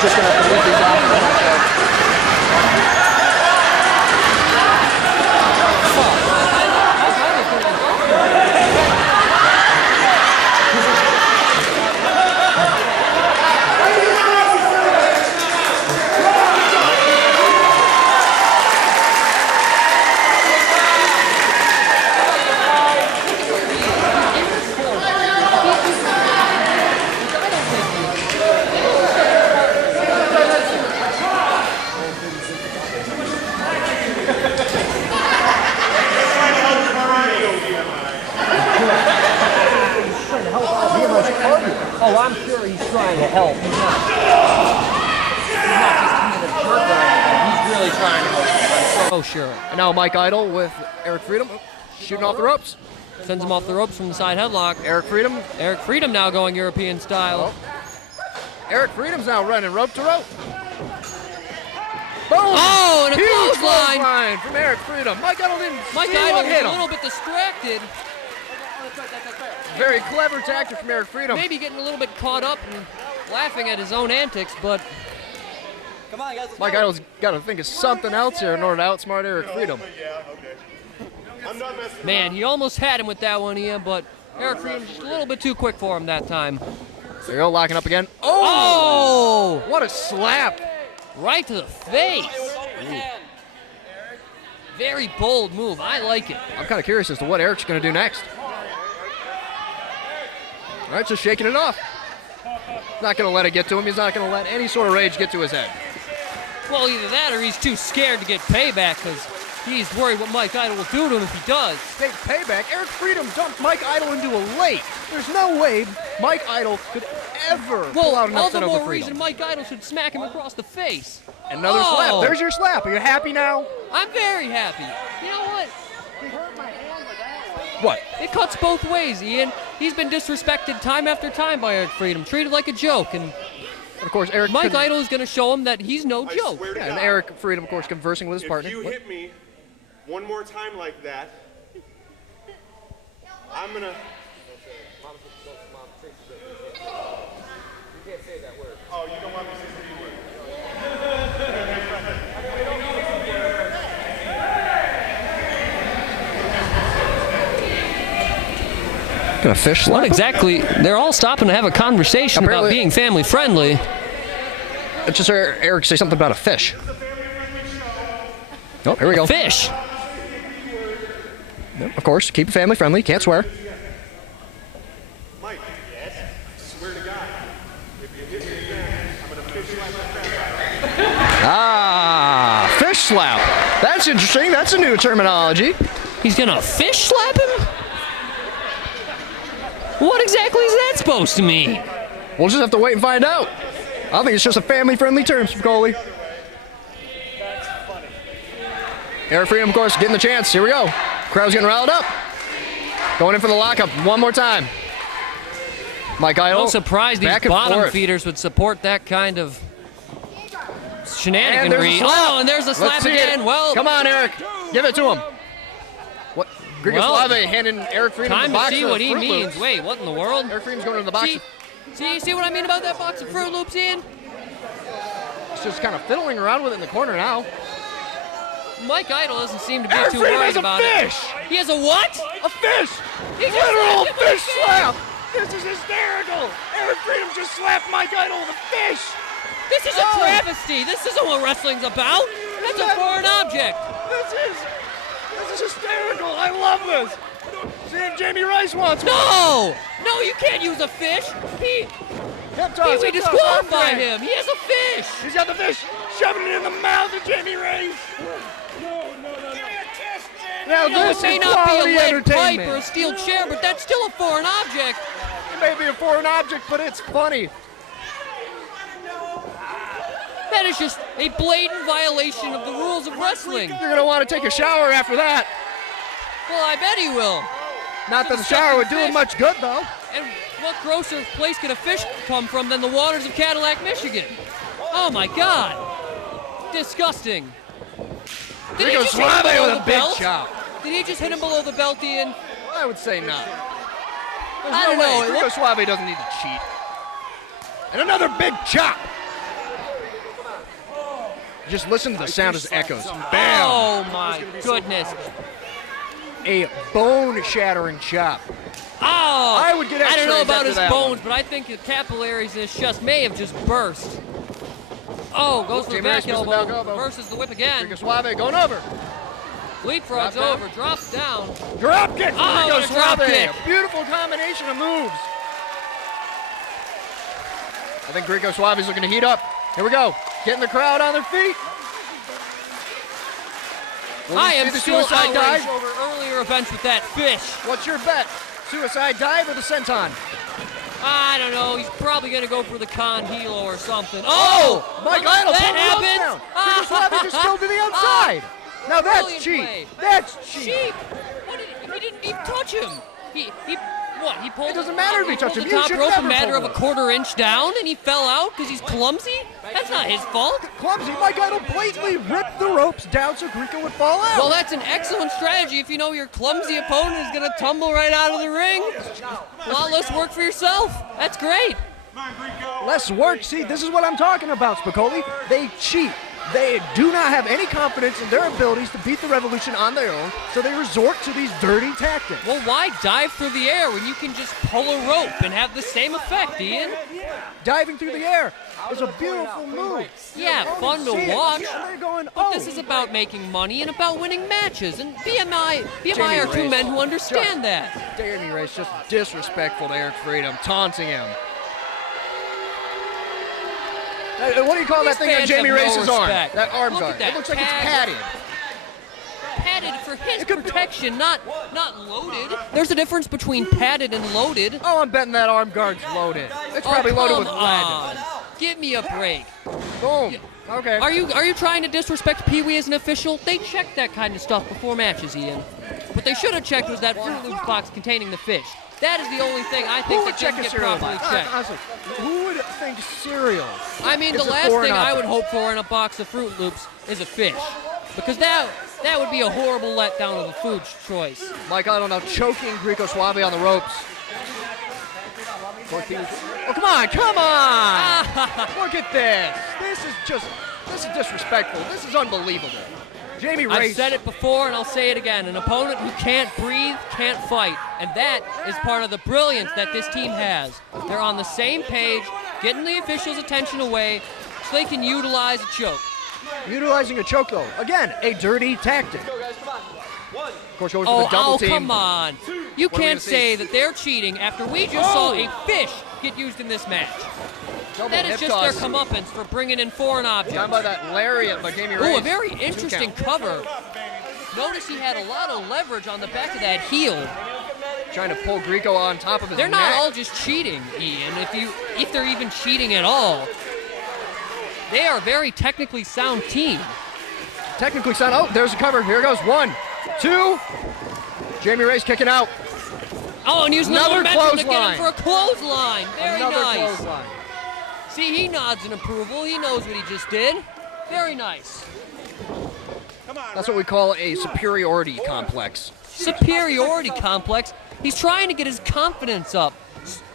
Eric's just going to have to leave these off. Oh, I'm sure he's trying to help. He's not just being a jerk or anything. He's really trying to help. I'm so sure. And now Mike Idle with Eric Freedom shooting off the ropes. Sends him off the ropes from the side headlock. Eric Freedom. Eric Freedom now going European style. Eric Freedom's now running rope to rope. Boom! Oh, and a Huge clothesline from Eric Freedom. Mike Idle didn't Mike see Idle what was hit a him. little bit distracted. Very clever tactic from Eric Freedom. Maybe getting a little bit caught up and laughing at his own antics, but Come on, guys. Mike Idle's got to think of something else here in order to outsmart Eric Freedom. man, he almost had him with that one, Ian, but Eric Freedom just a little bit too quick for him that time. There you go, locking up again. Oh! What a slap. Right to the face. Ooh. Very bold move. I like it. I'm kind of curious as to what Eric's going to do next. All right, just shaking it off. Not going to let it get to him. He's not going to let any sort of rage get to his head. Well, either that or he's too scared to get payback because he's worried what Mike Idle will do to him if he does. Take payback. Eric Freedom dumped Mike Idle into a lake. There's no way Mike Idle could ever pull out an all upset the over more Freedom. reason Mike Idle should smack him across the face. Another slap. There's your slap. Are you happy now? I'm very happy. You know what? What? It cuts both ways, Ian. He's been disrespected time after time by Eric Freedom, treated like a joke, and of course, Eric. Mike Idle is going to show him that he's no joke. Yeah, and Eric Freedom, of course, conversing with his partner. If you hit me one more time like that, I'm gonna. You can't say that word. Oh, you don't want me to say the word. Gonna fish slap What him? exactly? They're all stopping to have a conversation about Apparently- being family friendly. It's just Eric say something about a fish. Oh, here we go. Fish. Yep, of course, keep it family friendly. Can't swear. Mike, yes? I swear to God, if you hit me again, I'm gonna fish slap that guy. Ah, fish slap. That's interesting. That's a new terminology. He's going to fish slap him? What exactly is that supposed to mean? We'll just have to wait and find out. I think it's just a family-friendly term, Spicoli. Eric Freedom, of course, getting the chance. Here we go. Crowd's getting riled up. Going in for the lockup one more time. Mike Idle. I'm surprised these back and bottom forth. feeders would support that kind of And there's a shenaniganry. slap. Oh, and there's a Let's slap see it. again. Well, Come on, Eric. Give it to him. What? Grigo Well, Suave handing Eric Freedom time the to box see of what he Fruit means. Loops. Wait, what in the world? Eric Freedom's going to the box. See what I mean about that box of Fruit Loops, Ian? He's just kind of fiddling around with it in the corner now. Mike Idle doesn't seem to be Eric too Freedom worried has a about fish. it. He has a what? A fish! He just Literal slapped him with a fish slap! This is hysterical! Eric Freedom just slapped Mike Idle with a fish! This is a travesty. This isn't what wrestling's about. That's a foreign object. This is hysterical! I love this! See if Jamie Rice wants one! No! No, you can't use a fish. Hip We toss, hip toss, disqualify arm drag. him. He has a fish. He's got the fish, shoving it in the mouth of Jamie Rice! Now You know, this it may is not be a quality lead pipe or a entertainment. steel chair, but that's still a foreign object. It may be a foreign object, but it's funny. That is just a blatant violation of the rules of wrestling. You're gonna want to take a shower after that. Well, I bet he will. Not that the shower would do him much good, though. And what grosser place could a fish come from than the waters of Cadillac, Michigan? Oh my God. Disgusting. Did he Rico just hit him Suave below with the a big belt? chop. Did he just hit him below the belt, Ian? I would say not. There's I no don't know. way. It Rico Suave doesn't need to cheat. And another big chop. Just listen to the sound as it echoes. Bam! Oh my goodness. A bone-shattering chop. Oh! I would get I don't know x-rays about after his that bones, one. but I think the capillaries in his chest may have just burst. Oh, goes for the Jamie Reyes back missed the back elbow elbow. versus the whip again. Rico Suave going over. Leapfrogs Drop down. over, drops down. Drop kick from Oh, Rico and a drop Suave. kick. A beautiful combination of moves. I think Rico Suave is looking to heat up. Here we go. Getting the crowd on their feet. Will we I see am the still suicide outraged dive? over earlier events with that fish. What's your bet? Suicide dive or the senton? I don't know. He's probably going to go for the con helo or something. Oh! Mike unless Idol that pulling the ropes happens. down. Rico Suave just fell to the outside. Now that's Brilliant cheap. play. That's cheap. Cheap. He didn't even touch him. He pulled. It doesn't matter if he touched pulled him. the You top should rope a never matter pull of a it. quarter inch down, and he fell out because he's clumsy. That's not his fault. Clumsy. Mike Idol blatantly ripped the ropes down so Rico would fall out. Well, that's an excellent strategy if you know your clumsy opponent is going to tumble right out of the ring. A lot less work for yourself. That's great. Less work. See, this is what I'm talking about, Spicoli. They cheat. They do not have any confidence in their abilities to beat the Revolution on their own, so they resort to these dirty tactics. Well, why dive through the air when you can just pull a rope and have the same effect, Ian? Diving through the air is a beautiful move. Yeah, You're fun to only seeing it, watch. and they're going, But oh. this is about making money and about winning matches. And BMI Jamie are two Reyes men who understand that. Jamie Reyes just disrespectful to Eric Freedom, taunting him. What do you call These that thing on fans Jamie have no Reyes' arm? respect. That arm Look guard. at that It looks like it's tag. padded. Padded for his It could be- protection, not loaded. There's a difference between padded and loaded. Oh, I'm betting that arm guard's loaded. It's probably loaded come with lead. on. Give me a break. Boom. Okay. Are you trying to disrespect Pee Wee as an official? They check that kind of stuff before matches, Ian. What they should have checked was that Fruit Loops box containing the fish. That is the only thing I Who think would that check didn't a get cereal properly box? checked. Honestly, who would think cereal? I mean, is the a last foreign thing I would object? hope for in a box of Fruit Loops is a fish. Because that would be a horrible letdown of a food choice. Mike Idol now choking Rico Suave on the ropes. Oh, come on, come on! Look at this. This is disrespectful. This is unbelievable. Jamie I've Reyes. said it before and I'll say it again. An opponent who can't breathe, can't fight. And that is part of the brilliance that this team has. They're on the same page, getting the officials' attention away so they can utilize a choke. Utilizing a choke, though. Again, a dirty tactic. Of course, goes for the double team. Come on. You What are we can't gonna see? say that they're cheating after we just saw a fish get used in this match. Double That is hip just toss. their comeuppance for bringing in foreign Down objects. by that lariat by Jamie Reyes. Ooh, a very 2 interesting count. cover. Notice he had a lot of leverage on the back of that heel. Trying to pull Greco on top of his They're not neck. all just cheating, Ian. If they're even cheating at all, they are a very technically sound team. Technically sound. Oh, there's a cover. Here goes. 1, 2. Jamie Reyes kicking out. Oh, and using Another another momentum to get clothesline. him for a clothesline. Very Another nice. clothesline. See, he nods in approval. He knows what he just did. Very nice. That's what we call a superiority complex. Superiority complex. He's trying to get his confidence up.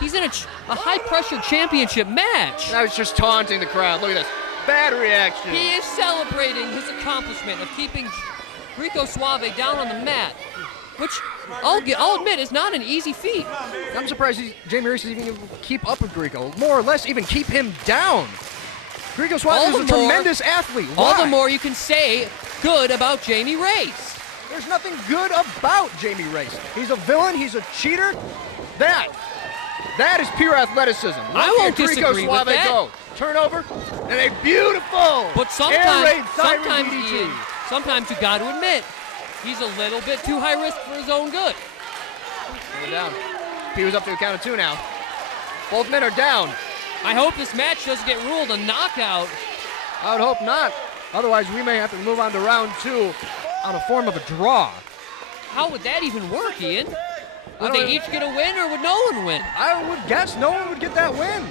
He's in a high-pressure championship match. I was just taunting the crowd. Look at this. Bad reaction. He is celebrating his accomplishment of keeping Rico Suave down on the mat, which I'll admit is not an easy feat. I'm surprised Jamie Reyes is even able to keep up with Greco. More or less, even keep him down. Greco Suave is a tremendous athlete. All Why? the more you can say good about Jamie Reyes. There's nothing good about Jamie Reyes. He's a villain. He's a cheater. That is pure athleticism. I Look won't at Rico disagree with Suave that. go. Turnover and a beautiful But air raid siren sometimes, DDT. Ian, sometimes you got to admit he's a little bit too high risk for his own good. They're down. He was up to a count of 2 now. Both men are down. I hope this match doesn't get ruled a knockout. I would hope not. Otherwise, we may have to move on to round 2 on a form of a draw. How would that even work, Ian? Would I don't they each get a win, or would no one win? I would guess no one would get that win.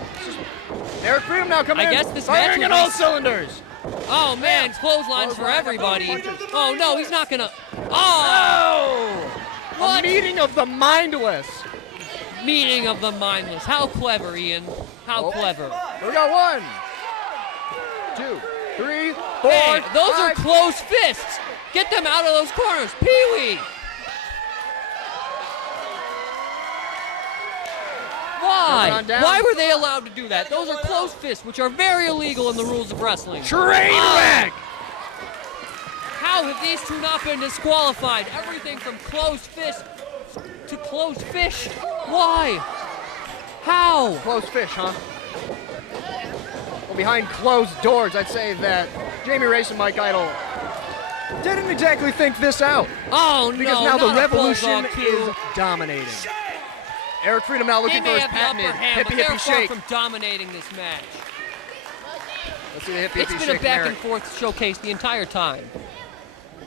Eric Freedom now coming I in. guess this match firing will on be- all cylinders. Oh man, it's clotheslines for everybody. Oh no, he's not gonna. Oh! Oh! What? A meeting of the mindless. Meeting of the mindless. How clever, Ian. How Oh. clever. We got 1, 2, 3, 4, Hey, those are 5. close fists. Get them out of those corners. Pee-wee. Why? on down. Why were they allowed to do that? Those are close fists, which are very illegal in the rules of wrestling. Train wreck! How have these two not been disqualified? Everything from closed fist to closed fish. Why? How? Closed fish, huh? Well, behind closed doors, I'd say that Jamie Race and Mike Idol didn't exactly think this out. Oh, Because no, now the not a Revolution bulldog is coup. dominating. Eric Freedom now They looking for may his have the patented upper hand, but hippie they're hippie far shake. from dominating this match. Let's see the hippie It's hippie been a shake back from and forth showcase the entire time.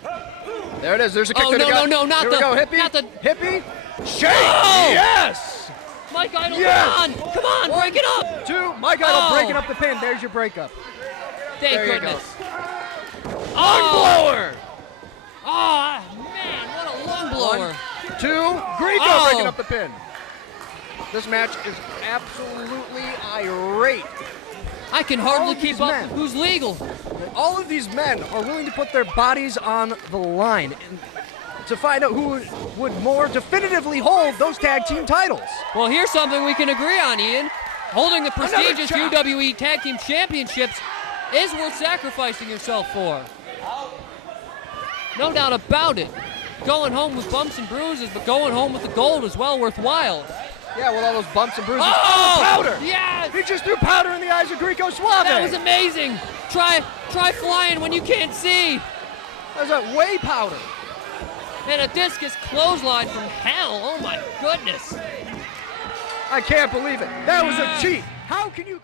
Eric. There it is. There's a kick Oh, to the no, gut. no, no, not Here the- we go. Hippie. not the- Hippie. Shake. Oh! Yes. Mike Idol, Yes! come on, break it up. 2. Mike Idol Oh. breaking up the pin. There's your breakup. Thank There you goodness. Lung Oh, blower. oh, man, what a lung blower. 2. Greco Oh. breaking up the pin. This match is absolutely irate. I can All hardly of these keep up men. with who's legal. All of these men are willing to put their bodies on the line and to find out who would more definitively hold those tag team titles. Well, here's something we can agree on, Ian. Holding the Another prestigious chop. UWE Tag Team Championships is worth sacrificing yourself for. No doubt about it. Going home with bumps and bruises, but going home with the gold is well worthwhile. Yeah, with all those bumps and bruises. Oh! Powder! Yes! He just threw powder in the eyes of Greco Suave. That was amazing. Try flying when you can't see. That was a whey powder. And a discus clothesline from hell. Oh my goodness. I can't believe it. That was a cheat. How can you call